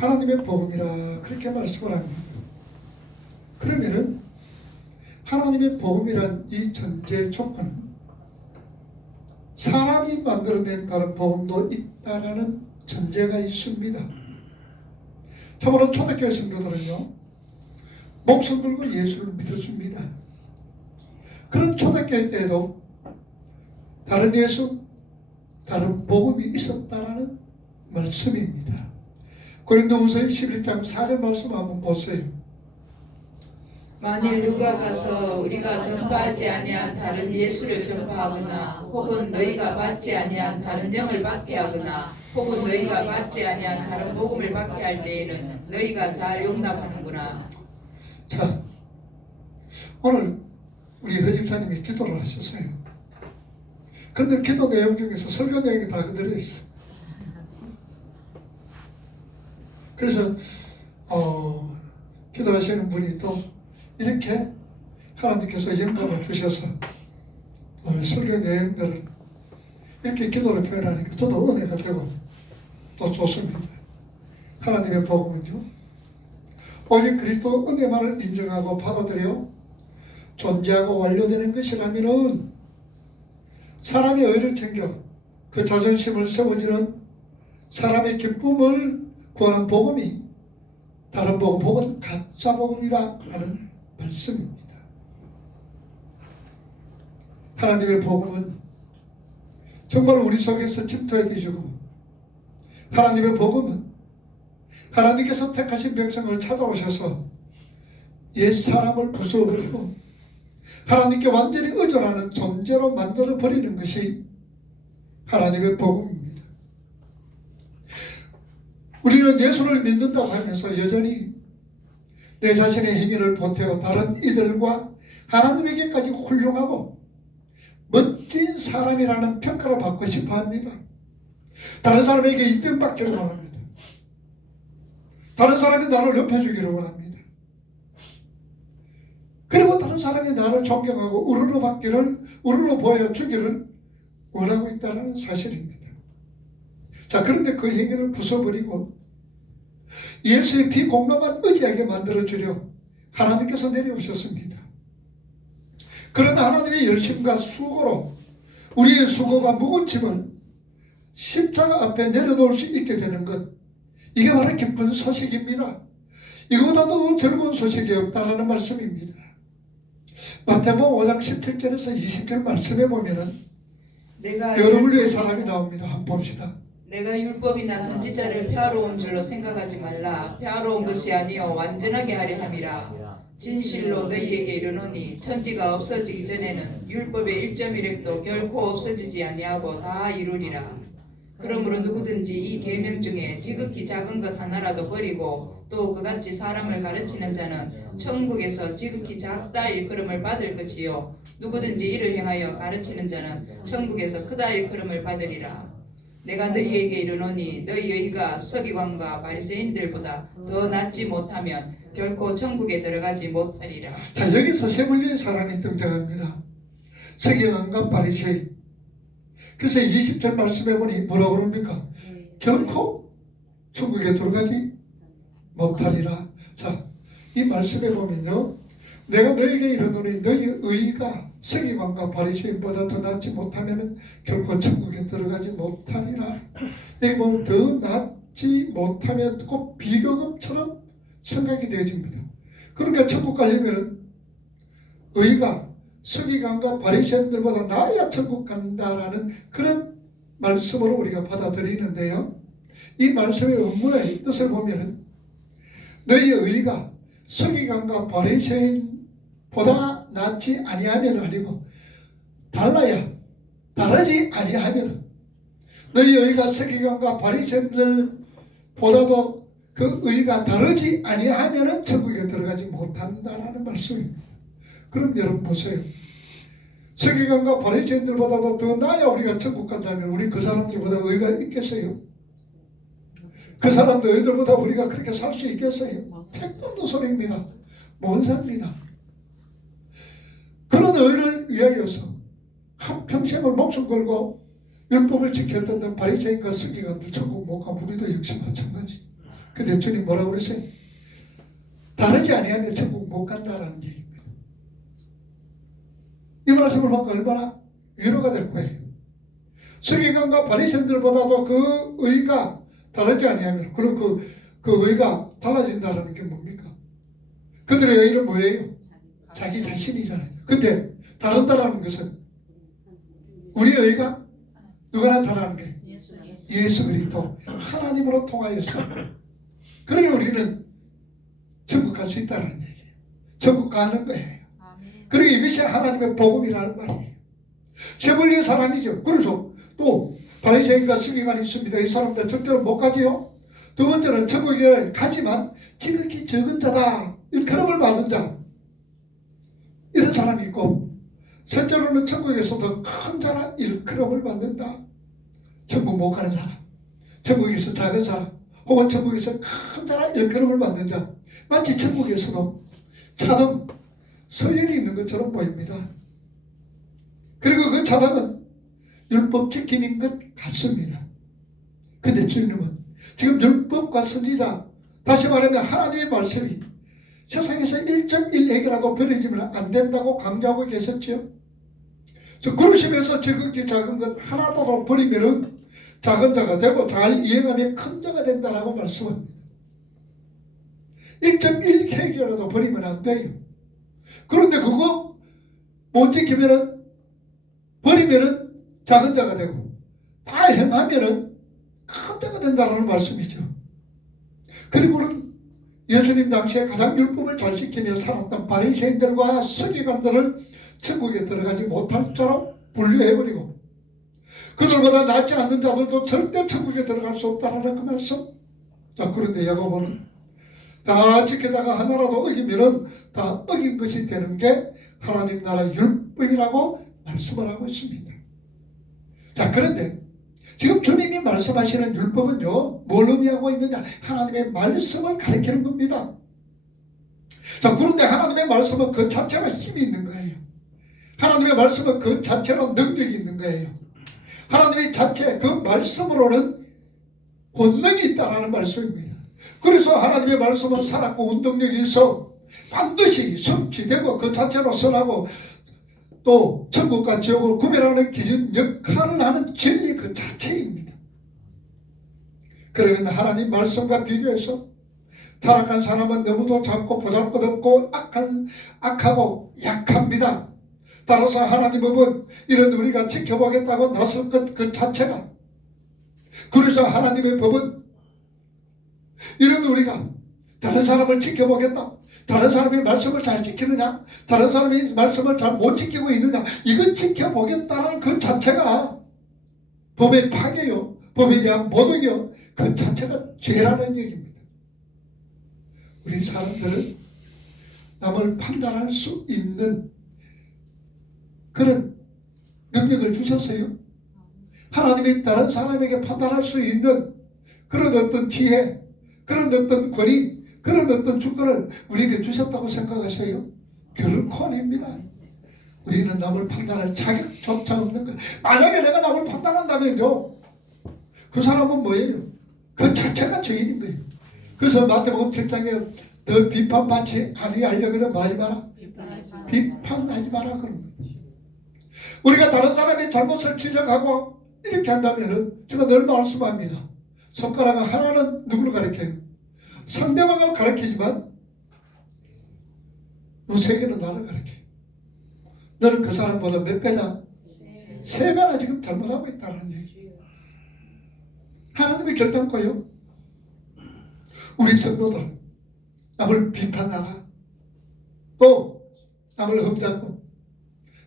하나님의 복음이라 그렇게 말씀을 합니다. 그러면은 하나님의 복음이란 이 전제 조건은 사람이 만들어낸 다른 복음도 있다라는 전제가 있습니다. 참으로 초대교회 성도들은요, 목숨 걸고 예수를 믿었습니다. 그런 초대교회 때에도 다른 예수, 다른 복음이 있었다라는 말씀입니다. 고린도후서 11장 4절 말씀 한번 보세요. 만일 누가 가서 우리가 전파하지 아니한 다른 예수를 전파하거나 혹은 너희가 받지 아니한 다른 영을 받게 하거나 혹은 너희가 받지 아니한 다른 복음을 받게 할 때에는 너희가 잘 용납하는구나. 자, 오늘 우리 허 집사님이 기도를 하셨어요. 그런데 기도 내용 중에서 설교 내용이 다 그대로 있어. 그래서 기도하시는 분이 또 이렇게 하나님께서 영감을 주셔서 설교 내용들을 이렇게 기도로 표현하니까 저도 은혜가 되고 또 좋습니다. 하나님의 복음은요, 오직 그리스도 은혜만을 인정하고 받아들여 존재하고 완료되는 것이라면은 사람의 의를 챙겨 그 자존심을 세워지는 사람의 기쁨을 구하는 복음이 다른 복음 혹은 가짜 복음이다 라는 말씀입니다. 하나님의 복음은 정말 우리 속에서 침투해 되시고, 하나님의 복음은 하나님께서 택하신 백성을 찾아오셔서 옛 사람을 부숴버리고 하나님께 완전히 의존하는 존재로 만들어버리는 것이 하나님의 복음입니다. 우리는 예수를 믿는다고 하면서 여전히 내 자신의 행위를 보태고 다른 이들과 하나님에게까지 훌륭하고 멋진 사람이라는 평가를 받고 싶어 합니다. 다른 사람에게 인정받기를 원합니다. 다른 사람이 나를 높여주기를 원합니다. 그리고 다른 사람이 나를 존경하고 우러러 보여주기를 원하고 있다는 사실입니다. 자, 그런데 그 행위를 부숴버리고 예수의 비공감한 의지하게 만들어주려 하나님께서 내려오셨습니다. 그런 하나님의 열심과 수고로 우리의 수고가 묵은 짐을 십자가 앞에 내려놓을 수 있게 되는 것, 이게 바로 기쁜 소식입니다. 이거보다도 즐거운 소식이 없다라는 말씀입니다. 마태복음 5장 17절에서 20절 말씀에 보면은 여러 분류의 사람이 나옵니다. 한번 봅시다. 내가 율법이나 선지자를 폐하러 온 줄로 생각하지 말라. 폐하러 온 것이 아니요 완전하게 하려 함이라. 진실로 너희에게 이르노니 천지가 없어지기 전에는 율법의 1.1획도 결코 없어지지 아니하고 다 이루리라. 그러므로 누구든지 이 계명 중에 지극히 작은 것 하나라도 버리고 또 그같이 사람을 가르치는 자는 천국에서 지극히 작다 일컬음을 받을 것이요 누구든지 이를 행하여 가르치는 자는 천국에서 크다 일컬음을 받으리라. 내가 너희에게 이르노니 너희 의가 서기관과 바리새인들보다 더 낫지 못하면 결코 천국에 들어가지 못하리라. 자, 여기서 세 분류의 사람이 등장합니다. 서기관과 바리새인. 그래서 20절 말씀해 보니 뭐라고 그럽니까? 결코 천국에 들어가지 못하리라. 자, 이 말씀에 보면요, 내가 너에게 이르노니 너희 의가 서기관과 바리새인보다 더 낫지 못하면 결코 천국에 들어가지 못하리라. 여기 보면 더 낫지 못하면 꼭 비교급처럼 생각이 되어집니다. 그러니까 천국 가려면 의가 서기관과 바리새인들보다 나아야 천국 간다라는 그런 말씀으로 우리가 받아들이는데요, 이 말씀의 의문의 뜻을 보면은 너희의 의가 서기관과 바리새인보다 낫지 아니하면 아니고 다르지 아니하면 너희 의가 서기관과 바리새인들보다도 그 의가 다르지 아니하면 천국에 들어가지 못한다라는 말씀입니다. 그럼 여러분 보세요. 서기관과 바리새인들보다도 더 나아야 우리가 천국 간다면 우리 그 사람들보다 의가 있겠어요? 그 사람들 의들보다 우리가 그렇게 살 수 있겠어요? 택도 없는 소리입니다. 못 삽니다. 그런 의를 위하여서 한평생을 목숨 걸고 율법을 지켰던 바리새인과 서기관들 천국 못 간 우리도 역시 마찬가지. 근데 주님 뭐라고 그러세요? 다르지 아니하면 천국 못 간다라는 얘기입니다. 이 말씀을 보면 얼마나 위로가 될 거예요. 서기관과 바리새인들보다도 그 의가 다르지 아니하면, 그리고 그 의가 달라진다는 게 뭡니까? 그들의 의는 뭐예요? 자기 자신이잖아요. 근데 다른다라는 것은 우리의 의가 누가 나타나는 게 예수 그리스도 하나님으로 통하여서, 그러니 우리는 천국 갈 수 있다는 얘기예요. 천국 가는 거예요. 그리고 이것이 하나님의 복음이라는 말이에요. 세벌리의 사람이죠. 그래서 또 바리새인과 서기관이 있습니다. 이 사람들 절대로 못 가지요. 두 번째는 천국에 가지만 지극히 적은 자다, 일컬음을 받은 자, 이런 사람이 있고, 셋째로는 천국에서도 큰 자라 일컬음을 받는다. 천국 못 가는 사람, 천국에서 작은 사람, 혹은 천국에서 큰 자라 일컬음을 받는 자, 마치 천국에서도 차등 서열이 있는 것처럼 보입니다. 그리고 그 차등은 율법 지킴인 것 같습니다. 근데 주님은 지금 율법과 선지자, 다시 말하면 하나님의 말씀이 세상에서 1.1핵이라도 버려지면 안 된다고 강조하고 계셨죠. 그러시면서 지극히 작은 것 하나도 버리면은 작은 자가 되고 잘 이행하면 큰 자가 된다라고 말씀합니다. 1.1핵이라도 버리면 안 돼요. 그런데 그거 못 지키면은, 버리면은 작은 자가 되고 다 행하면은 큰 자가 된다라는 말씀이죠. 그리고는 예수님 당시에 가장 율법을 잘 지키며 살았던 바리새인들과 서기관들을 천국에 들어가지 못할 자로 분류해버리고, 그들보다 낫지 않는 자들도 절대 천국에 들어갈 수 없다라는 그 말씀. 자, 그런데 야고보는 다 지키다가 하나라도 어기면은 다 어긴 것이 되는 게 하나님 나라 율법이라고 말씀을 하고 있습니다. 자, 그런데 지금 주님이 말씀하시는 율법은요, 뭘 의미하고 있느냐? 하나님의 말씀을 가리키는 겁니다. 자, 그런데 하나님의 말씀은 그 자체로 힘이 있는 거예요. 하나님의 말씀은 그 자체로 능력이 있는 거예요. 하나님의 자체 그 말씀으로는 권능이 있다라는 말씀입니다. 그래서 하나님의 말씀은 살았고 운동력이 있어 반드시 성취되고 그 자체로 선하고 또 천국과 지옥을 구별하는 기준 역할을 하는 진리 그 자체입니다. 그러면 하나님 말씀과 비교해서 타락한 사람은 너무도 작고 보잘것없고 악하고 약합니다. 따라서 하나님 법은 이런 우리가 지켜보겠다고 나설 것 그 자체가, 그래서 하나님의 법은 이런 우리가 다른 사람을 지켜보겠다, 다른 사람이 말씀을 잘 지키느냐, 다른 사람이 말씀을 잘 못 지키고 있느냐, 이거 지켜보겠다는 그 자체가 법의 파괴요, 법에 대한 모독이요, 그 자체가 죄라는 얘기입니다. 우리 사람들은 남을 판단할 수 있는 그런 능력을 주셨어요. 하나님이 다른 사람에게 판단할 수 있는 그런 어떤 지혜, 그런 어떤 권위, 그런 어떤 주권을 우리에게 주셨다고 생각하세요? 결코 아닙니다. 우리는 남을 판단할 자격조차 없는 거예요. 만약에 내가 남을 판단한다면요, 그 사람은 뭐예요? 그 자체가 죄인인 거예요. 그래서 마태복음 7장에 더 비판받지 아니하려거든 뭐 하지 마라? 비판하지 마라 그런 거예요. 우리가 다른 사람의 잘못을 지적하고 이렇게 한다면 제가 늘 말씀합니다. 손가락 하나는 누구를 가리켜요? 상대방을 가리키지만 너 세 개는 나를 가리켜요. 너는 그 사람보다 몇 배다? 세 배나 지금 잘못하고 있다는 얘기예요. 하나님이 결단코요, 우리 성도들 남을 비판하라, 또 남을 흠잡고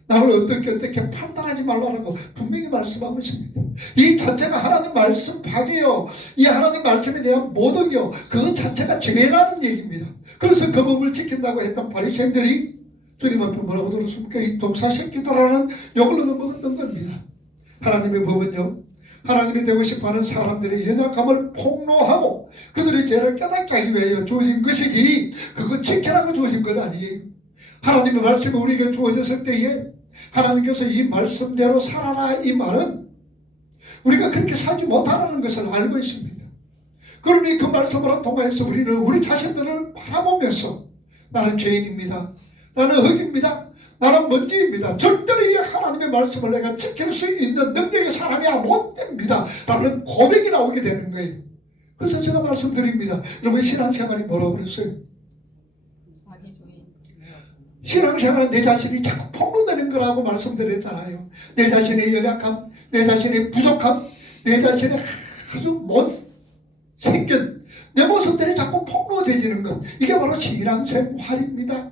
남을 어떻게 판단하지 말라고 분명히 말씀하고 있습니다. 이 자체가 하나님 말씀 파괴요, 이 하나님 말씀에 대한 모독이요, 그 자체가 죄라는 얘기입니다. 그래서 그 법을 지킨다고 했던 바리새인들이 주님 앞에 뭐라고 들었습니까? 이 독사 새끼들라는 욕을 얻어먹었던 겁니다. 하나님의 법은요, 하나님이 되고 싶어하는 사람들의 연약함을 폭로하고 그들의 죄를 깨닫게 하기 위하여 주어진 것이지, 그거 지키라고 주어진 것 아니에요. 하나님의 말씀이 우리에게 주어졌을 때에 하나님께서 이 말씀대로 살아라, 이 말은 우리가 그렇게 살지 못하는 것을 알고 있습니다. 그러니 그 말씀으로 통하여서 우리는 우리 자신들을 바라보면서 나는 죄인입니다. 나는 흙입니다. 나는 먼지입니다. 절대로 이 하나님의 말씀을 내가 지킬 수 있는 능력의 사람이 못 됩니다. 라는 고백이 나오게 되는 거예요. 그래서 제가 말씀드립니다. 여러분 신앙생활이 뭐라고 그랬어요? 신앙생활은 내 자신이 자꾸 폭로되는 거라고 말씀드렸잖아요. 내 자신의 연약함, 내 자신의 부족함, 내 자신의 아주 못생긴 내 모습들이 자꾸 폭로되지는 것, 이게 바로 신앙생활입니다.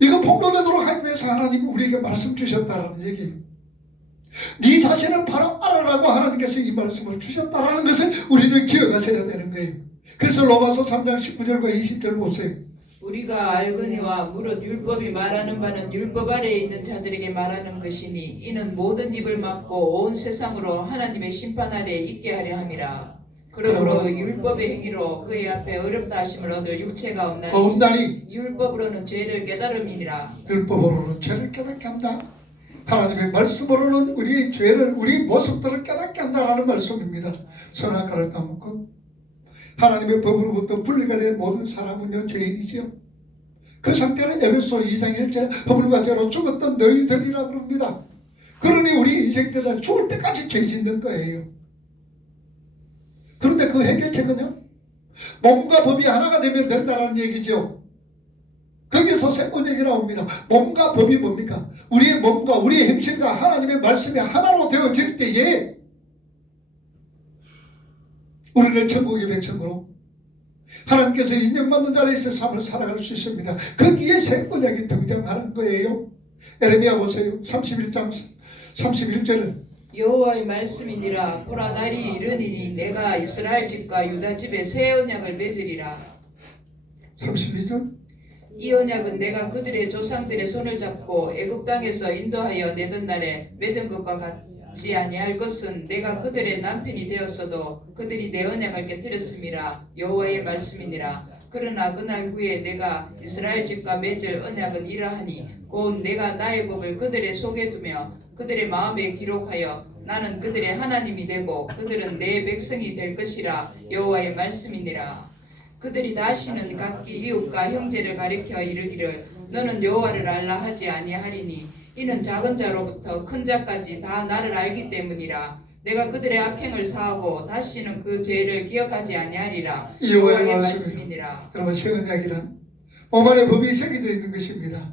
이거 폭로되도록 하기 위해서 하나님이 우리에게 말씀 주셨다라는 얘기예요. 네 자신을 바로 알아라고 하나님께서 이 말씀을 주셨다라는 것을 우리는 기억하셔야 되는 거예요. 그래서 로마서 3장 19절과 20절 보세요. 우리가 알거니와 무릇 율법이 말하는 바는 율법 아래에 있는 자들에게 말하는 것이니 이는 모든 입을 막고 온 세상으로 하나님의 심판 아래에 있게 하려 함이라. 그러므로 율법의 행위로 그의 앞에 어렵다 하심을 얻을 육체가 없나니 율법으로는 죄를 깨달음이니라. 율법으로는 죄를 깨닫게 한다. 하나님의 말씀으로는 우리의 죄를, 우리 모습들을 깨닫게 한다라는 말씀입니다. 선악과를 따먹고 하나님의 법으로부터 분리가 된 모든 사람은요 죄인이지요. 그 상태는 에베소 2장 1절에 허물과 죄로 죽었던 너희들이라 그럽니다. 그러니 우리 인생들은 죽을 때까지 죄 짓는 거예요. 그런데 그 해결책은요, 몸과 법이 하나가 되면 된다는 얘기죠. 거기서 새로운 얘기 나옵니다. 몸과 법이 뭡니까? 우리의 몸과 우리의 행실과 하나님의 말씀이 하나로 되어질 때에 우리는 천국의 백성으로 하나님께서 인정받는 자리에서 삶을 살아갈 수 있습니다. 거기에 새 언약이 등장하는 거예요. 에레미야 보세요. 31장 31절은 여호와의 말씀이니라. 보라 날이 이르니니 내가 이스라엘 집과 유다 집에 새 언약을 맺으리라. 32절 이 언약은 내가 그들의 조상들의 손을 잡고 애굽 땅에서 인도하여 내던 날에 맺은 것과 같지 아니할 것은 내가 그들의 남편이 되었어도 그들이 내 언약을 깨뜨렸음이라. 여호와의 말씀이니라. 그러나 그날 후에 내가 이스라엘 집과 맺을 언약은 이러하니 곧 내가 나의 법을 그들의 속에 두며 그들의 마음에 기록하여 나는 그들의 하나님이 되고 그들은 내 백성이 될 것이라. 여호와의 말씀이니라. 그들이 다시는 각기 이웃과 형제를 가리켜 이르기를 너는 여호와를 알라 하지 아니하리니 이는 작은 자로부터 큰 자까지 다 나를 알기 때문이라. 내가 그들의 악행을 사하고 다시는 그 죄를 기억하지 아니하리라. 여호와의 말씀이니라. 여러분 새 언약이란 몸 안에 법이 새겨져 있는 것입니다.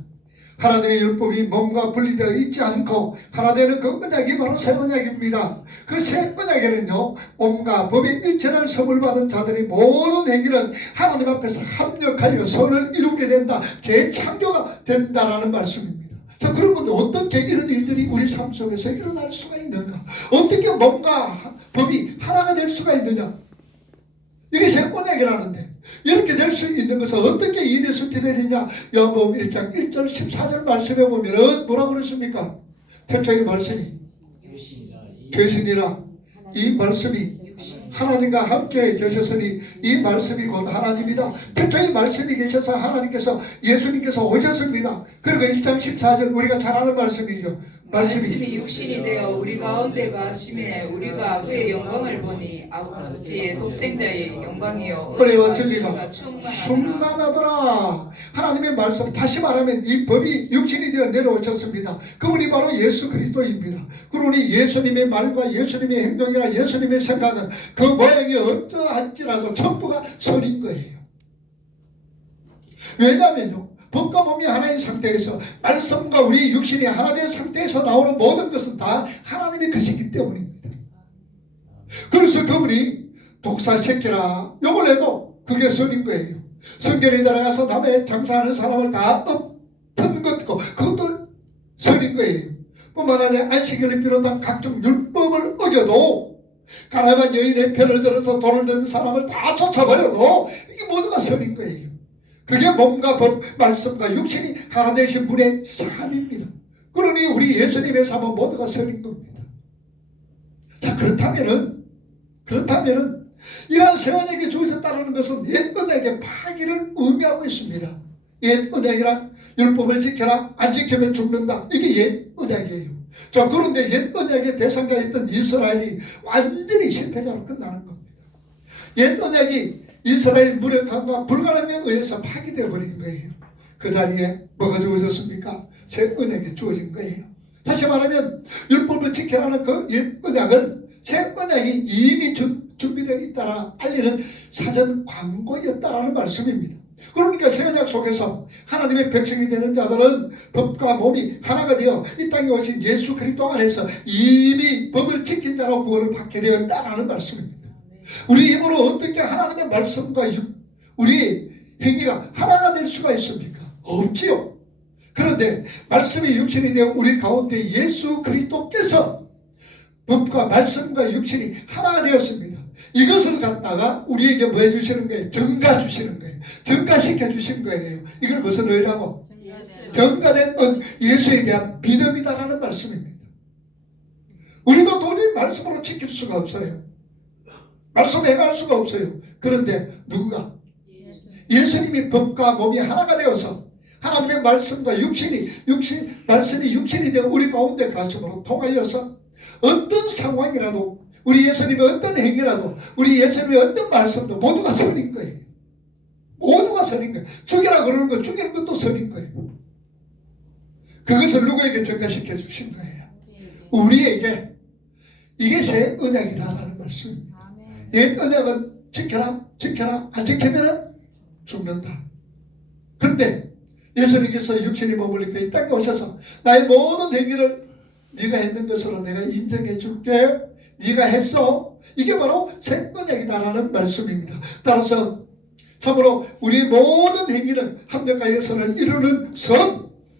하나님의 율법이 몸과 분리되어 있지 않고 하나 되는 그 언약이 바로 새 언약입니다. 그 새 언약에는요, 몸과 법의 일체를 선물받은 자들의 모든 행위는 하나님 앞에서 합력하여 선을 이루게 된다, 재창조가 된다라는 말씀입니다. 자, 그러면 어떻게 이런 일들이 우리 삶 속에서 일어날 수가 있는가? 어떻게 몸과 법이 하나가 될 수가 있느냐? 이게 새 언약이라는데 이렇게 될 수 있는 것은 어떻게 인해서 되느냐? 요한복음 1장 1절 14절 말씀에 보면은 뭐라고 그랬습니까? 태초의 말씀이 계시니라. 이 말씀이 하나님과 함께 계셨으니 이 말씀이 곧 하나님이다. 태초의 말씀이 계셔서 하나님께서 예수님께서 오셨습니다. 그리고 1장 14절 우리가 잘 아는 말씀이죠. 말씀이 육신이 되어 우리 가운데 가심에 우리가 그의 영광을 보니 아버지의 독생자의 영광이요 은혜와 진리가 충만하더라. 하나님의 말씀, 다시 말하면 이 법이 육신이 되어 내려오셨습니다. 그분이 바로 예수 그리스도입니다. 그러니 예수님의 말과 예수님의 행동이나 예수님의 생각은 그 모양이 어떠할지라도 전부가 선인 거예요. 왜냐하면요, 법과 몸이 하나인 상태에서 말씀과 우리 육신이 하나 된 상태에서 나오는 모든 것은 다 하나님의 것이기 때문입니다. 그래서 그분이 독사새끼라 욕을 해도 그게 선인 거예요. 성전에 들어가서 남의 장사하는 사람을 다 엎은 것도 그것도 선인 거예요. 뿐만 아니라 안식일을 비롯한 각종 율법을 어겨도 가난한 여인의 편을 들어서 돈을 드는 사람을 다 쫓아버려도 이게 모두가 선인 거예요. 그게 몸과 법, 말씀과 육신이 하나 되신 분의 삶입니다. 그러니 우리 예수님의 삶은 모두가 선인 겁니다. 자, 그렇다면은 이러한 새 언약이 주어졌다는 것은 옛 언약의 파기를 의미하고 있습니다. 옛 언약이란 율법을 지켜라, 안 지키면 죽는다, 이게 옛 언약이에요. 자, 그런데 옛 언약의 대상자였던 이스라엘이 완전히 실패자로 끝나는 겁니다. 옛 언약이 이스라엘 무력함과 불가능에 의해서 파기되어 버린 거예요. 그 자리에 뭐가 주어졌습니까? 새 언약이 주어진 거예요. 다시 말하면 율법을 지켜라는 그 옛 언약은 새 언약이 이미 준비되어 있다라 알리는 사전 광고였다라는 말씀입니다. 그러니까 새 언약 속에서 하나님의 백성이 되는 자들은 법과 몸이 하나가 되어 이 땅에 오신 예수 그리스도 안에서 이미 법을 지킨 자로 구원을 받게 되었다라는 말씀입니다. 우리 힘으로 어떻게 하나님의 말씀과 우리 행위가 하나가 될 수가 있습니까? 없지요. 그런데 말씀이 육신이 되어 우리 가운데 예수 그리스도께서 법과 말씀과 육신이 하나가 되었습니다. 이것을 갖다가 우리에게 뭐 해주시는 거예요? 증가 주시는 거예요. 증가시켜 주신 거예요. 이걸 무슨 의라고? 증가된 예수에 대한 믿음이다라는 말씀입니다. 우리도 도저히 말씀으로 지킬 수가 없어요. 말씀 행할 수가 없어요. 그런데 누구가? 예수님이 법과 몸이 하나가 되어서 하나님의 말씀과 말씀이 육신이 되어 우리 가운데 가심으로 통하여서 어떤 상황이라도 우리 예수님의 어떤 행위라도 우리 예수님의 어떤 말씀도 모두가 선인 거예요. 모두가 선인 거예요. 죽이라 그러는 거 죽이는 것도 선인 거예요. 그것을 누구에게 증가시켜 주신 거예요? 우리에게. 이게 새 언약이다라는 말씀입니다. 옛 언약은 지켜라 안 지키면 죽는다. 그런데 예수님께서 육신이 머물리고 이 땅에 오셔서 나의 모든 행위를 네가 했는 것으로 내가 인정해 줄게. 네가 했어. 이게 바로 새 언약이다라는 말씀입니다. 따라서 참으로 우리 모든 행위는 합력과 예선을 이루는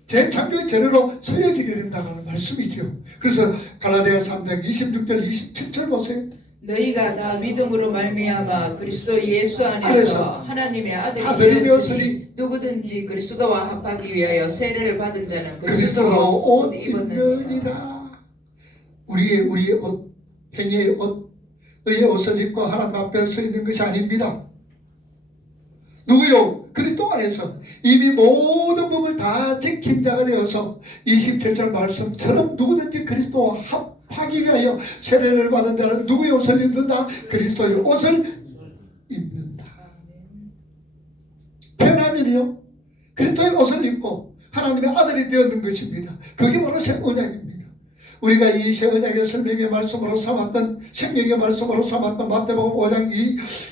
재창조의 재료로 쓰여지게 된다는 말씀이죠. 그래서 갈라디아 3장 26절 27절 보세요. 너희가 다 믿음으로 말미암아 그리스도 예수 안에서 안에서 하나님의 아들이 아들이 되었으니 되었으니 누구든지 그리스도와 합하기 위하여 세례를 받은 자는 그리스도로 그리스도로 옷 옷 입었느니라. 입느니라. 우리의 옷, 행위의 옷, 의의 옷을 입고 하나님 앞에 서 있는 것이 아닙니다. 누구요? 그리스도 안에서 이미 모든 법을 다 지킨 자가 되어서 27절 말씀처럼 누구든지 그리스도와 합하기 위하여 세례를 받은 자는 누구의 옷을 입는다? 그리스도의 옷을 입는다. 표현하면요, 그리스도의 옷을 입고 하나님의 아들이 되었는 것입니다. 그게 바로 새 언약입니다. 우리가 이 새 언약의 설명의 말씀으로 삼았던 생명의 말씀으로 삼았던 마태복음 5장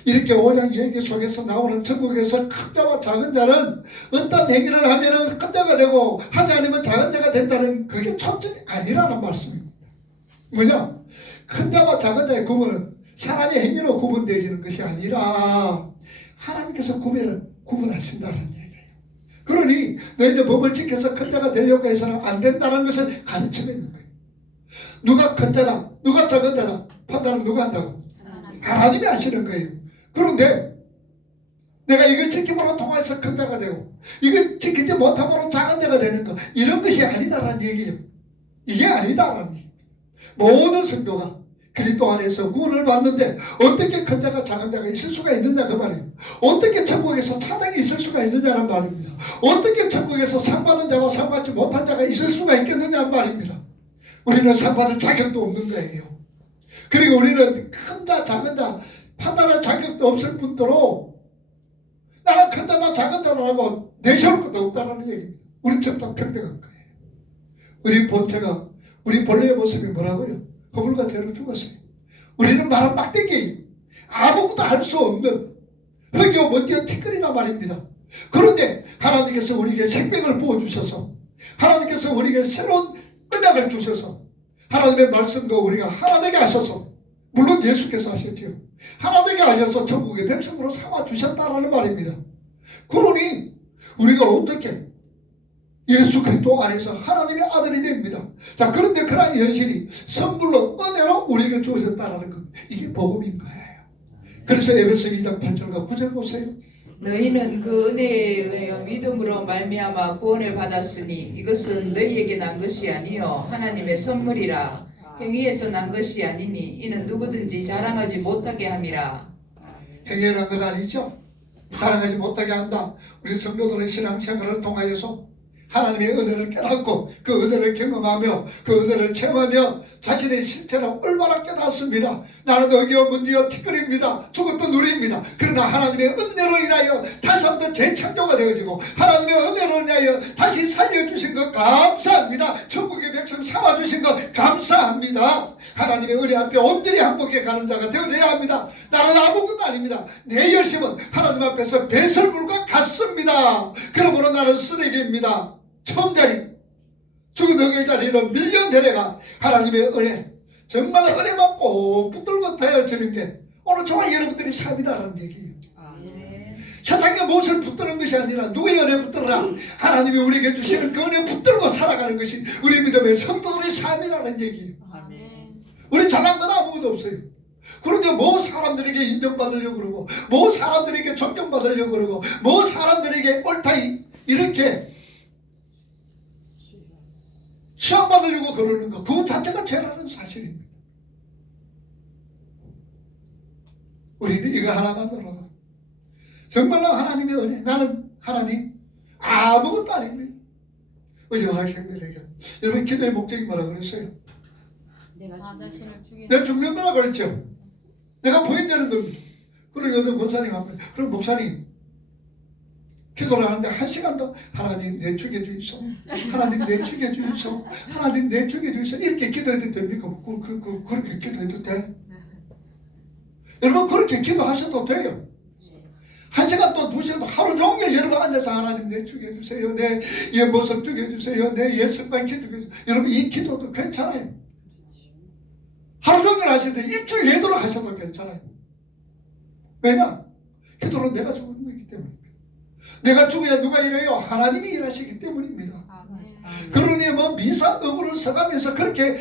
이렇게 5장 얘기 속에서 나오는 천국에서 큰 자와 작은 자는 어떤 행위를 하면 큰 자가 되고 하지 않으면 작은 자가 된다는 그게 초점이 아니라는 말씀입니다. 뭐냐? 큰 자와 작은 자의 구분은 사람의 행위로 구분되어지는 것이 아니라 하나님께서 구분하신다는 얘기예요. 그러니 너희는 법을 지켜서 큰 자가 되려고 해서는 안 된다는 것을 가르치고 있는 거예요. 누가 큰 자다, 누가 작은 자다 판단은 누가 한다고? 하나님이 하시는 거예요. 그런데 내가 이걸 지킴으로 통해서 큰 자가 되고 이걸 지키지 못함으로 작은 자가 되는 거, 이런 것이 아니다라는 얘기예요. 이게 아니다라는 얘기예요. 모든 성도가 그리스도 안에서 구원을 받는데 어떻게 큰 자가 작은 자가 있을 수가 있느냐 그 말이에요. 어떻게 천국에서 사당이 있을 수가 있느냐는 말입니다. 어떻게 천국에서 상 받은 자와 상 받지 못한 자가 있을 수가 있겠느냐는 말입니다. 우리는 상 받을 자격도 없는 거예요. 그리고 우리는 큰 자 작은 자 판단할 자격도 없을 뿐더러 나는 큰 자나 작은 자라고 내세울 것도 없다는 얘기입니다. 우리 전부 평등한 거예요. 우리 본체가, 우리 본래의 모습이 뭐라고요? 허물과 죄로 죽었어요. 우리는 말은 막대기예요. 아무것도 할 수 없는 흙이요 먼지요 티끌이다 말입니다. 그런데 하나님께서 우리에게 생명을 부어주셔서 하나님께서 우리에게 새로운 언약을 주셔서 하나님의 말씀도 우리가 하나 되게 하셔서, 물론 예수께서 하셨지요. 하나 되게 하셔서 천국의 백성으로 삼아 주셨다라는 말입니다. 그러니 우리가 어떻게 예수 그리스도 안에서 하나님의 아들이 됩니다. 자, 그런데 그러한 현실이 선물로 은혜로 우리에게 주어졌다라는 것, 이게 복음인 거예요. 그래서 에베소 2장 8절과 9절 보세요. 너희는 그 은혜에 의하여 믿음으로 말미암아 구원을 받았으니 이것은 너희에게 난 것이 아니요 하나님의 선물이라. 행위에서 난 것이 아니니 이는 누구든지 자랑하지 못하게 함이라. 행위에 난 것 아니죠. 자랑하지 못하게 한다. 우리 성도들의 신앙생활을 통하여서 하나님의 은혜를 깨닫고 그 은혜를 경험하며 그 은혜를 체험하며 자신의 실체를 얼마나 깨닫습니다. 나는 어기어 문디어 티끌입니다. 죽었던 누리입니다. 그러나 하나님의 은혜로 인하여 다시 한번 재창조가 되어지고 하나님의 은혜로 인하여 다시 살려주신 것 감사합니다. 천국의 백성 삼아주신 것 감사합니다. 하나님의 은혜 앞에 온전히 항복해 가는 자가 되어져야 합니다. 나는 아무것도 아닙니다. 내 열심은 하나님 앞에서 배설물과 같습니다. 그러므로 나는 쓰레기입니다. 처음 자리 죽은 어의 자리로 밀려 내려가 하나님의 은혜 정말 은혜만 꼭 붙들고 되어지는 게 오늘 저와 여러분들이 삶이다라는 얘기예요. 세상에 무엇을 붙드는 것이 아니라 누구의 은혜 붙들라. 하나님이 우리에게 주시는 그 은혜 붙들고 살아가는 것이 우리 믿음의 성도들의 삶이라는 얘기예요. 우리 잘난 건 아무것도 없어요. 그런데 뭐 사람들에게 인정받으려고 그러고 뭐 사람들에게 존경받으려고 그러고 뭐 사람들에게 옳다 이렇게 취향받으려고 그러는 것, 그거 자체가 죄라는 사실입니다. 우리는 이거 하나만으로도 정말로 하나님의 은혜, 나는 하나님 아무것도 아닙니다. 어제 학생들에게 여러분 기도의 목적이 뭐라고 그랬어요? 내가 죽는 거라 그랬죠. 내가 부인되는 겁니다. 그리고 어떤 권사님 앞에 그럼 목사님 기도를 하는데 1시간도 하나님 내 죽여주이소, 하나님 내 죽여주이소, 하나님 내 죽여주이소 이렇게 기도해도 됩니까? 그렇게 기도해도 돼? 여러분 그렇게 기도하셔도 돼요. 1시간 또 2시간 하루 종일 여러분 앉아서 하나님 내 죽여주세요, 내 옛모습 죽여주세요, 내 옛습관 죽여주세요. 여러분 이 기도도 괜찮아요. 하루 종일 하시는데 일주일 내도록 하셔도 괜찮아요. 왜냐? 기도는 내가 죽는 거기 때문입니다. 내가 죽어야 누가 일해요? 하나님이 일하시기 때문입니다. 그러니 뭐 미사 억으로 서가면서 그렇게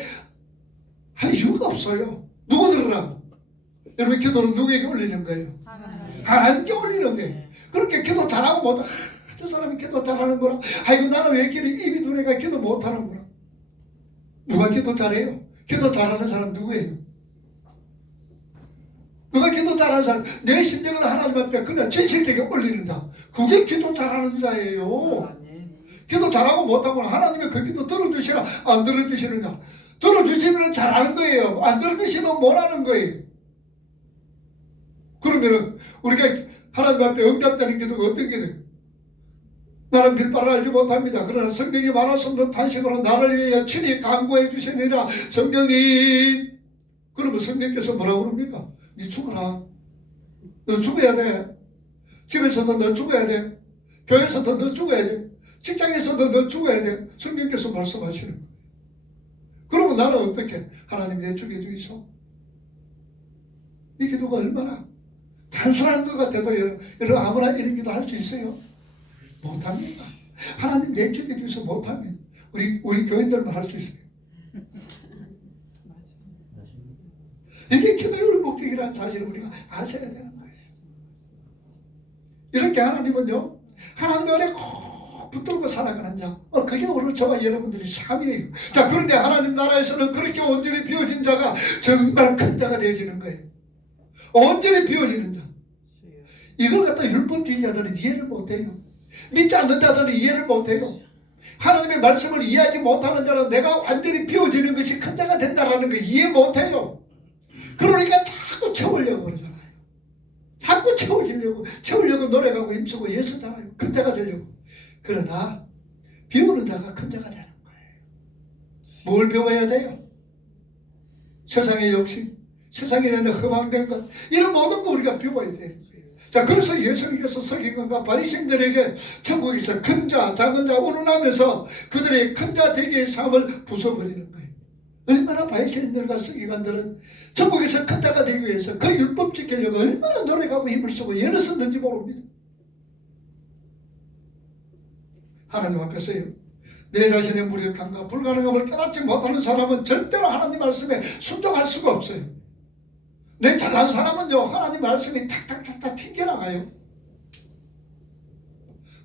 할 이유가 없어요. 누구 들으라고? 여러분 기도는 누구에게 올리는 거예요? 하나님께 올리는 거예요. 그렇게 기도 잘하고 못하 저 사람이 기도 잘하는 거라. 아이고 나는 왜 이렇게 입이 두뇌가 기도 못하는구나. 누가 기도 잘해요? 기도 잘하는 사람 누구예요? 누가 기도 잘하는 사람? 내 심령을 하나님 앞에 그냥 진실되게 올리는 자, 그게 기도 잘하는 자예요. 기도 잘하고 못하고 하나님이 그 기도 들어주시나 안 들어주시느냐? 들어주시면 잘하는 거예요. 안 들어주시면 못하는 거예요. 그러면은 우리가 하나님 앞에 응답되는 기도가 어떤 기도예요? 나는 빛바를 알지 못합니다. 그러나 성경이 말할 수 없는 탄식으로 나를 위해 친히 간구해 주시느니라. 성경님, 그러면 성령께서 뭐라고 그럽니까? 네 죽어라. 너 죽어야 돼. 집에서도 너 죽어야 돼. 교회에서도 너 죽어야 돼. 직장에서도 너 죽어야 돼. 성령께서 말씀하시는 거예요. 그러면 나는 어떻게? 하나님 내 죽여주이소. 이 기도가 얼마나 단순한 것 같아도 여러분 아무나 이런 기도 할 수 있어요? 못합니다. 하나님 내 죽여주이소 못합니다. 우리 교인들만 할 수 있어요. 이게 기도의 목적이라는 사실을 우리가 아셔야 되는 거예요. 이렇게 하나님은요, 하나님 안에 꼭 붙들고 살아가는 자, 그게 오늘 저와 여러분들의 삶이에요. 자, 그런데 하나님 나라에서는 그렇게 온전히 비워진 자가 정말 큰 자가 되어지는 거예요. 온전히 비워지는 자. 이걸 갖다 율법주의자들은 이해를 못해요. 믿지 않는 자들은 이해를 못해요. 하나님의 말씀을 이해하지 못하는 자는 내가 완전히 비워지는 것이 큰 자가 된다는 거 이해 못해요. 그러니까 자꾸 채우려고 그러잖아요. 자꾸 채우려고 노력하고 힘쓰고 애쓰잖아요. 큰 자가 되려고. 그러나 비우는 자가 큰 자가 되는 거예요. 뭘 비워야 돼요? 세상의 욕심, 세상에 대한 허망된 것, 이런 모든 거 우리가 비워야 돼요. 자, 그래서 예수님께서 서기관과 바리새인들에게 천국에서 큰 자, 작은 자 운운하면서 그들의 큰 자 되기의 삶을 부숴버리는 거예요. 얼마나 바리새인들과 서기관들은 천국에서 큰 자가 되기 위해서 그 율법 지키려고 얼마나 노력하고 힘을 쓰고 애를 썼는지 모릅니다. 하나님 앞에서요, 내 자신의 무력함과 불가능함을 깨닫지 못하는 사람은 절대로 하나님 말씀에 순종할 수가 없어요. 내 잘난 사람은요, 하나님 말씀이 탁탁탁탁 튕겨나가요.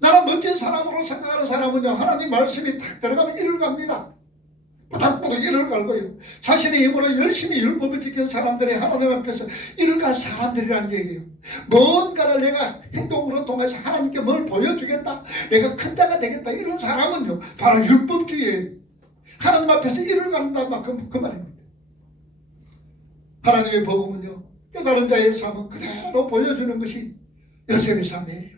나는 멋진 사람으로 생각하는 사람은요, 하나님 말씀이 탁 들어가면 이를 갑니다. 부닥부닥 이를 갈고요. 자신의 힘으로 열심히 율법을 지키는 사람들이 하나님 앞에서 이를 갈 사람들이라는 얘기예요. 뭔가를 내가 행동으로 통해서 하나님께 뭘 보여주겠다, 내가 큰 자가 되겠다, 이런 사람은요 바로 율법주의에 하나님 앞에서 이를 갖는다는 그 말입니다. 하나님의 복음은요 깨달은 자의 삶을 그대로 보여주는 것이 요셉의 삶이에요.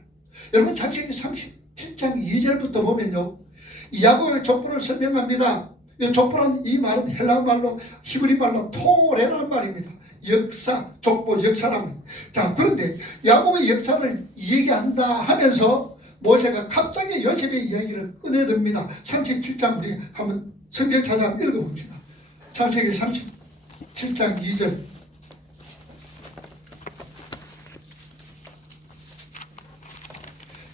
여러분 창세기 37장 2절부터 보면요 이 야곱의 족보를 설명합니다. 이 족보란 이 말은 헬라 말로 히브리 말로 토레라는 말입니다. 역사, 족보, 역사랍니다. 자, 그런데 야곱의 역사를 얘기한다 하면서 모세가 갑자기 요셉의 이야기를 꺼내듭니다. 37장 우리 한번 성경 찾아 읽어봅시다. 창세기 37장 2절.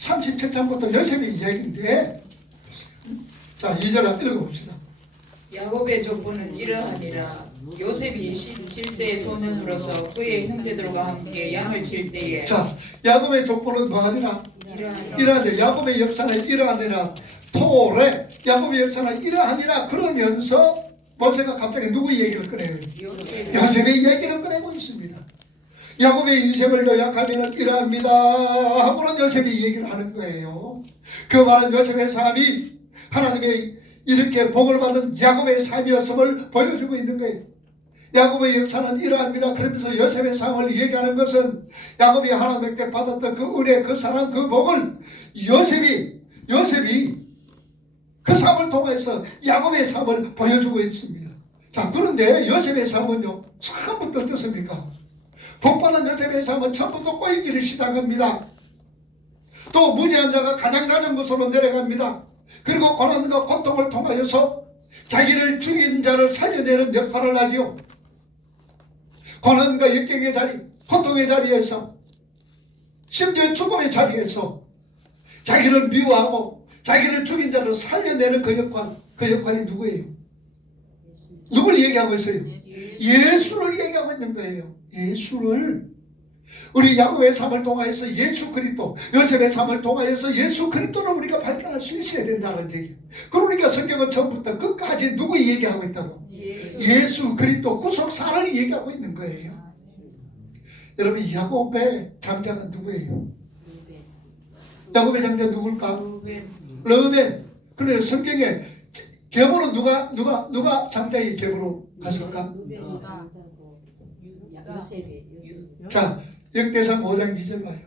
(37장부터) 요셉의 이야기인데 자 2절 한번 읽어봅시다. 야곱의 족보는 이러하니라. 요셉이 17세의 소년으로서 그의 형제들과 함께 양을 칠 때에 자 야곱의 족보는 뭐하니라? 이러하니라. 야곱의 역사는 이러하니라. 토레 야곱의 역사는 이러하니라. 그러면서 모세가 갑자기 누구 얘기를 꺼내요? 요셉의 이야기를 꺼내고 있습니다. 야곱의 인생을 요약하면 이러합니다 하고는 요셉이 얘기를 하는 거예요. 그 말은 요셉의 삶이 하나님의 이렇게 복을 받은 야곱의 삶이었음을 보여주고 있는 거예요. 야곱의 역사는 이러합니다. 그러면서 요셉의 삶을 얘기하는 것은 야곱이 하나님께 받았던 그 은혜, 그 사랑, 그 복을 요셉이 그 삶을 통해서 야곱의 삶을 보여주고 있습니다. 자, 그런데 요셉의 삶은요 처음부터 어떻습니까? 복받은 요셉의 삶은 처음부터 꼬이기를 시작합니다. 또 무지한 자가 가장 낮은 곳으로 내려갑니다. 그리고 고난과 고통을 통하여서 자기를 죽인 자를 살려내는 역할을 하지요. 고난과 역경의 자리, 고통의 자리에서, 심지어 죽음의 자리에서 자기를 미워하고 자기를 죽인 자를 살려내는 그 역할이 누구예요? 누굴 얘기하고 있어요? 예수를 얘기하고 있는 거예요. 예수를. 우리 야곱의 삶을 통하여서 예수 그리스도, 요셉의 삶을 통하여서 예수 그리스도를 우리가 발견할 수 있어야 된다는 얘기예요. 그러니까 성경은 처음부터 끝까지 누구 얘기하고 있다고? 예수 그리스도 구속사를 얘기하고 있는 거예요. 여러분 야곱의 장자가 누구예요? 야곱의 장자 누굴까? 르벤. 그런데 성경에 계보는 누가 장자의 계보로 갔을까? 자, 역대상 5장 2절 봐요.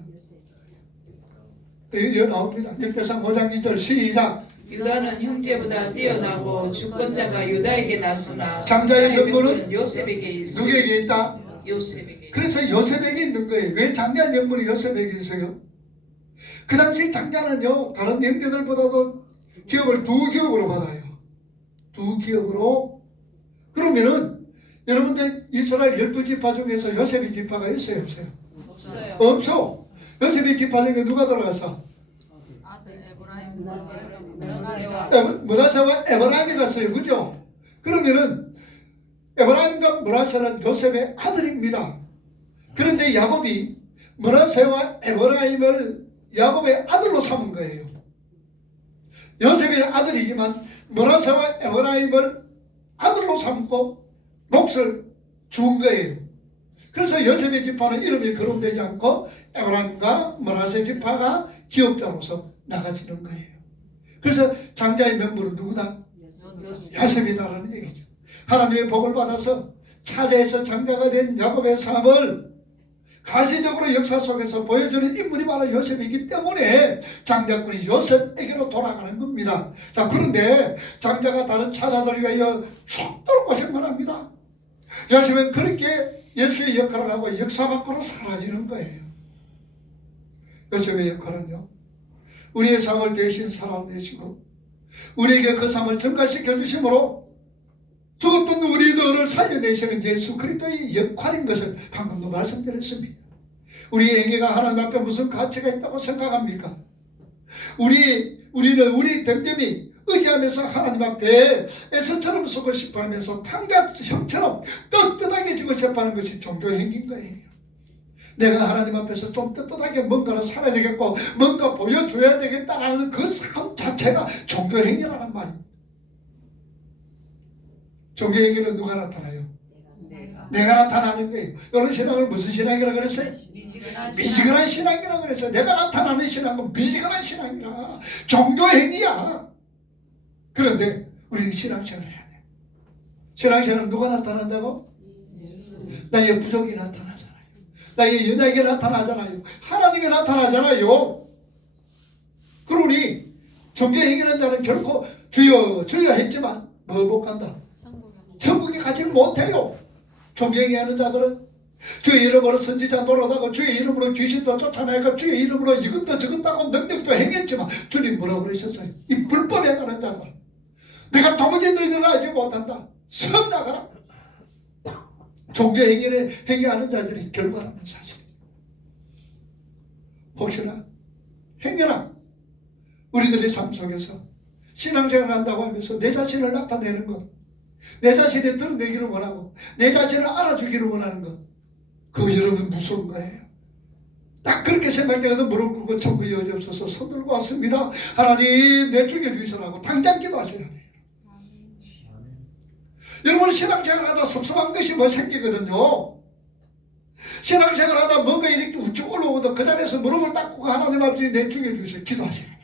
여기 나옵니다. 역대상 5장 2절 시작. 유다는 형제보다 뛰어나고 주권자가 유다에게 났으나 장자의 명분은 요셉에게 있어. 누구에게 있다? 요셉에게. 그래서 요셉에게 있는 거예요. 왜 장자의 명분이 요셉에게 있어요? 그 당시 장자는요 다른 형제들보다도 기업을 두 기업으로 받아요. 두 기업으로. 그러면은 여러분들 이스라엘 12지파 중에서 요셉의 지파가 있어요 없어요? 없어요. 없어. 요셉의 지파 중에 누가 들어갔어? 므나세와 에브라임이 갔어요. 그죠? 그러면은 에브라임과 므나세는 요셉의 아들입니다. 그런데 야곱이 므나세와 에브라임을 야곱의 아들로 삼은 거예요. 요셉의 아들이지만 므나세와 에브라임을 아들로 삼고 몫을 준 거예요. 그래서 요셉의 지파는 이름이 거론되지 않고 에브라임과 므나세 지파가 기업자로서 나가지는 거예요. 그래서 장자의 명분은 누구다? 요셉이다라는 얘기죠. 하나님의 복을 받아서 차자에서 장자가 된 야곱의 삶을 가시적으로 역사 속에서 보여주는 인물이 바로 요셉이기 때문에 장자꾼이 요셉에게로 돌아가는 겁니다. 자, 그런데 장자가 다른 차자들과 이어 죽도록 고생만 합니다. 요셉은 그렇게 예수의 역할을 하고 역사 밖으로 사라지는 거예요. 요셉의 역할은요 우리의 삶을 대신 살아내시고 우리에게 그 삶을 증가시켜 주심으로 죽었던 우리들을 살려내시는 예수 그리스도의 역할인 것을 방금도 말씀드렸습니다. 우리의 행위가 하나님 앞에 무슨 가치가 있다고 생각합니까? 우리는 우리 됨됨이 의지하면서 하나님 앞에 에서처럼 속을 싶어하면서 탕자 형처럼 떳떳하게 지고 싶어하는 것이 종교 행위인 거예요. 내가 하나님 앞에서 좀 떳떳하게 뭔가를 살아야 되겠고 뭔가 보여줘야 되겠다라는 그 삶 자체가 종교 행위라는 말입니다. 종교 행위는 누가 나타나요? 내가 내가 나타나는 거예요. 이런 신앙을 무슨 신앙이라고 그랬어요? 미지근한 신앙이라고 그랬어요. 내가 나타나는 신앙은 미지근한 신앙이라 종교 행위야. 그런데 우리는 신앙생활을 해야 돼. 신앙생활은 누가 나타난다고? 나의 부족이 나타나잖아요. 나의 연약이 나타나잖아요. 하나님이 나타나잖아요. 그러니 종교 행위는 자는 결코 주여 주여 했지만 뭐 못 간다? 천국에 가지 못해요. 종교 행위하는 자들은 주의 이름으로 선지자 노릇하고 주의 이름으로 귀신도 쫓아내고 주의 이름으로 이것도 저것도 하고 능력도 행했지만 주님 뭐라고 그러셨어요? 이 불법 행하는 자들, 내가 도무지 너희들을 알지 못한다. 성 나가라. 종교 행위를 행위하는 자들이 결과라는 사실. 혹시나 행여나 우리들의 삶 속에서 신앙생활을 한다고 하면서 내 자신을 나타내는 것, 내 자신을 드러내기를 원하고 내 자신을 알아주기를 원하는 것, 그거 여러분 무서운 거예요. 딱 그렇게 생각되거든 무릎 꿇고 천국에 여지없어서 손 들고 왔습니다. 하나님 내 중에 주시라고 당장 기도하셔야 돼요. 여러분 신앙생활 하다 섭섭한 것이 뭐 생기거든요. 신앙생활 하다 뭔가 이렇게 우측 올라오거든 그 자리에서 무릎을 딱 꿇고 하나님 아버지 내 중에 주시오 기도하셔야 돼요.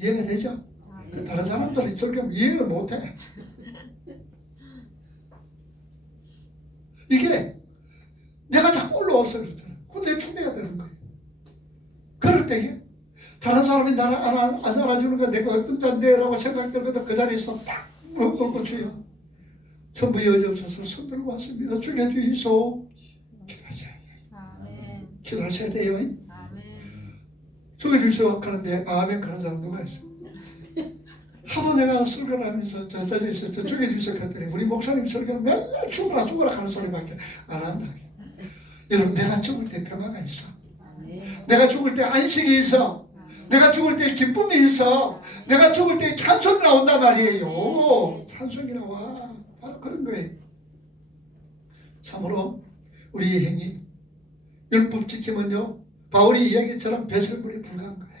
이해가 되죠? 그 다른 사람들이 설교하면 이해를 못해. 이게 내가 자꾸 올라와서 그렇잖아. 그건 내 충내가 되는 거예요. 그럴 때에 다른 사람이 나를 안 알아주는 거 내가 어떤 자인데 라고 생각되거든. 그 자리에서 딱 무릎 꿇고 주여 전부 여지없어서 손 들고 왔습니다. 주여 주이소. 기도하셔야 돼요. 기도하셔야 돼요. 주여 주이소 하는데 아멘 그런 사람 누가 있어요? 하도 내가 설교를 하면서 저 자리에서 저쪽에 주석 했더니 우리 목사님 설교는 맨날 죽어라 죽어라 하는 소리밖에 안 한다. 여러분 내가 죽을 때 평화가 있어. 내가 죽을 때 안식이 있어. 내가 죽을 때 기쁨이 있어. 내가 죽을 때 찬송이 나온단 말이에요. 찬송이 나와. 바로 그런 거예요. 참으로 우리의 행위 율법 지킴은요 바울이 이야기처럼 배설물이 불과한 거예요.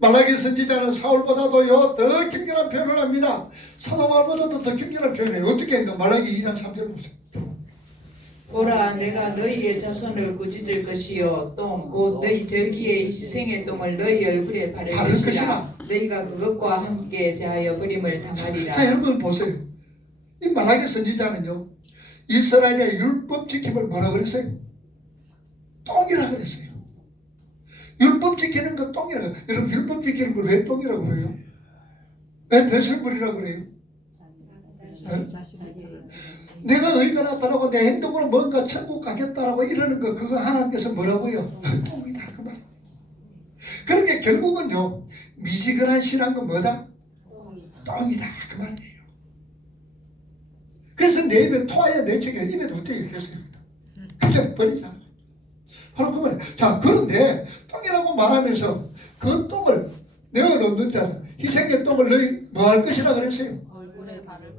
말라기 선지자는 사울보다도요 더 kind결한 표현을 합니다. 사도 바울보다도 더 kind결한 표현을 해요. 어떻게 했나? 말라기 2장 3절 보세요. 보라 내가 너희의 자손을 꾸짖을 것이요 똥 곧 너희 절기의 희생의 똥을 너희 얼굴에 바를 것이라 너희가 그것과 함께 제하여 버림을 당하리라. 자 여러분 보세요. 이 말라기 선지자는요 이스라엘의 율법 지킴을 뭐라 그랬어요? 똥이라 그랬어요. 율법 지키는 거 똥이라고. 여러분 율법 지키는 걸 왜 똥이라고 그래요? 왜 배설물이라고 그래요? 내가 의가 나타나고 내 행동으로 뭔가 천국 가겠다라고 이러는 거 그거 하나님께서 뭐라고요? 똥이다 그 말. 그러니까 결국은요 미지근한 신앙은 뭐다? 똥이다 그 말이에요. 그래서 내 입에 토하여 내 책에 입에도 어떻게 있겠어요? 그냥 버리잖아. 바로 그 말이에요. 자 그런데 똥이라고 말하면서 그 똥을 내가 넣는 자 희생의 똥을 너희 뭐 할 것이라 그랬어요?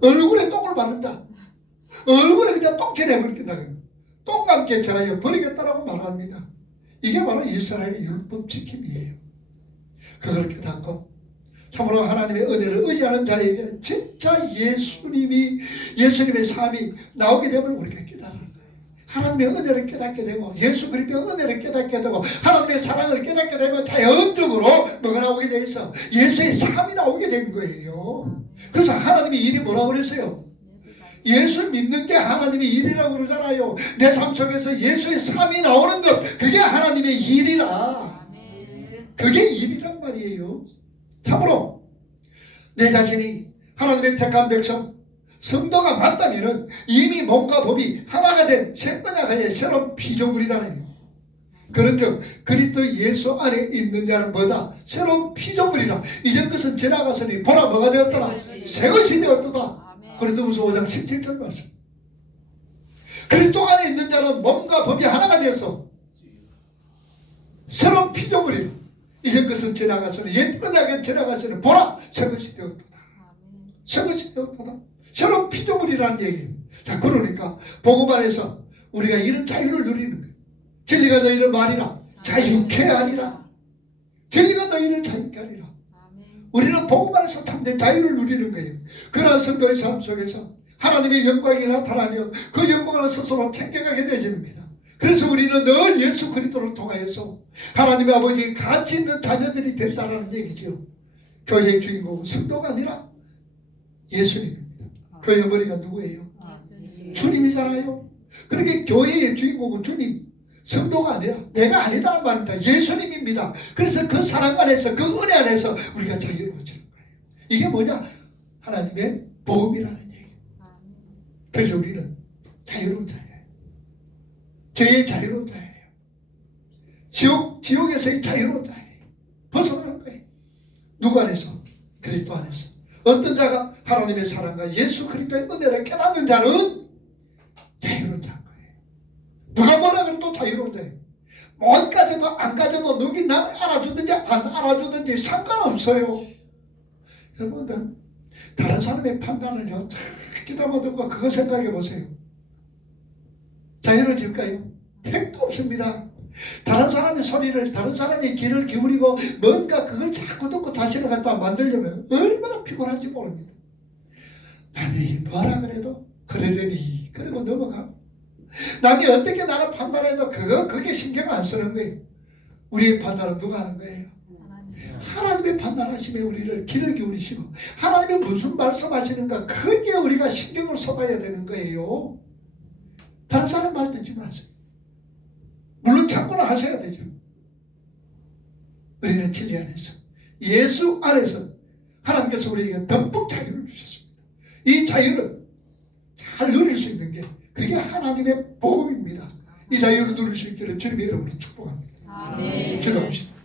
얼굴에 똥을 바른다. 얼굴에 그냥 똥칠해 버린다. 똥과 함께 제가 버리겠다라고 말합니다. 이게 바로 이스라엘의 율법 지킴이에요. 그걸 깨닫고 참으로 하나님의 은혜를 의지하는 자에게 진짜 예수님의 삶이 나오게 되면 우리가 깨달아요. 하나님의 은혜를 깨닫게 되고 예수 그리스도의 은혜를 깨닫게 되고 하나님의 사랑을 깨닫게 되면 자연적으로 뭐가 나오게 돼 있어? 예수의 삶이 나오게 된 거예요. 그래서 하나님이 일이 뭐라고 그랬어요? 예수 믿는 게 하나님의 일이라고 그러잖아요. 내 삶 속에서 예수의 삶이 나오는 것 그게 하나님의 일이라. 그게 일이란 말이에요. 참으로 내 자신이 하나님의 택한 백성 성도가 맞다면 이미 몸과 법이 하나가 된 새언약의 새로운 피조물이다네요. 그런즉 그리스도 예수 안에 있는 자는 뭐다? 새로운 피조물이라. 이전 것은 지나갔으니 보라 뭐가 되었더라? 새것이 되었도다. 고린도후서 5장 17절 말씀. 그리스도 안에 있는 자는 몸과 법이 하나가 되어서 새로운 피조물이라. 이전 것은 지나갔으니 옛 언약은 지나갔으니 보라 새것이 되었도다. 새것이 되었도다. 새로운 피조물이라는 얘기예요. 자 그러니까 복음 안에서 우리가 이런 자유를 누리는 거예요. 진리가 너희를 말이라 자유케 하리라. 진리가 너희를 자유케 하리라. 우리는 복음 안에서 참된 자유를 누리는 거예요. 그러한 성도의 삶 속에서 하나님의 영광이 나타나며 그 영광을 스스로 챙겨가게 되어집니다. 그래서 우리는 늘 예수 그리스도를 통하여서 하나님의 아버지의 가치 있는 자녀들이 된다는 얘기죠. 교회의 주인공은 성도가 아니라 예수님입니다. 교회의 머리가 누구예요? 주님이잖아요. 그렇게 교회의 주인공은 주님, 성도가 아니라 내가 아니다는 말입니다. 예수님입니다. 그래서 그 사랑 안에서 그 은혜 안에서 우리가 자유로워지는 거예요. 이게 뭐냐? 하나님의 복음이라는 얘기예요. 그래서 우리는 자유로운 자예요. 죄의 자유로운 자예요. 지옥에서의 자유로운 자예요. 벗어나는 거예요. 누구 안에서? 그리스도 안에서. 어떤 자가 하나님의 사랑과 예수 그리스도의 은혜를 깨닫는 자는 자유로운 자인 거예요. 누가 뭐라 그래도 자유로운 자예요. 못 가져도 안 가져도 누구 남 알아주든지 안 알아주든지 상관없어요. 여러분들 다른 사람의 판단을요 기다려 듣고 그거 생각해 보세요. 자유로워질까요? 택도 없습니다. 다른 사람의 소리를, 다른 사람의 귀를 기울이고 뭔가 그걸 자꾸 듣고 자신을 갖다 만들려면 얼마나 피곤한지 모릅니다. 남이 뭐라 그래도 그러려니 그러고 넘어가. 남이 어떻게 나를 판단해도 그게 신경 안 쓰는 거예요. 우리의 판단은 누가 하는 거예요? 하나님의 판단하심에 우리를 귀를 기울이시고 하나님이 무슨 말씀하시는가 거기에 우리가 신경을 쏟아야 되는 거예요. 다른 사람 말 듣지 마세요. 물론 참고는 하셔야 되죠. 우리는 진리 안에서 예수 안에서 하나님께서 우리에게 듬뿍 자유를 주셨습니다. 이 자유를 잘 누릴 수 있는 게 그게 하나님의 복음입니다. 이 자유를 누릴 수 있기를 주님의 이름으로 축복합니다. 기도합시다.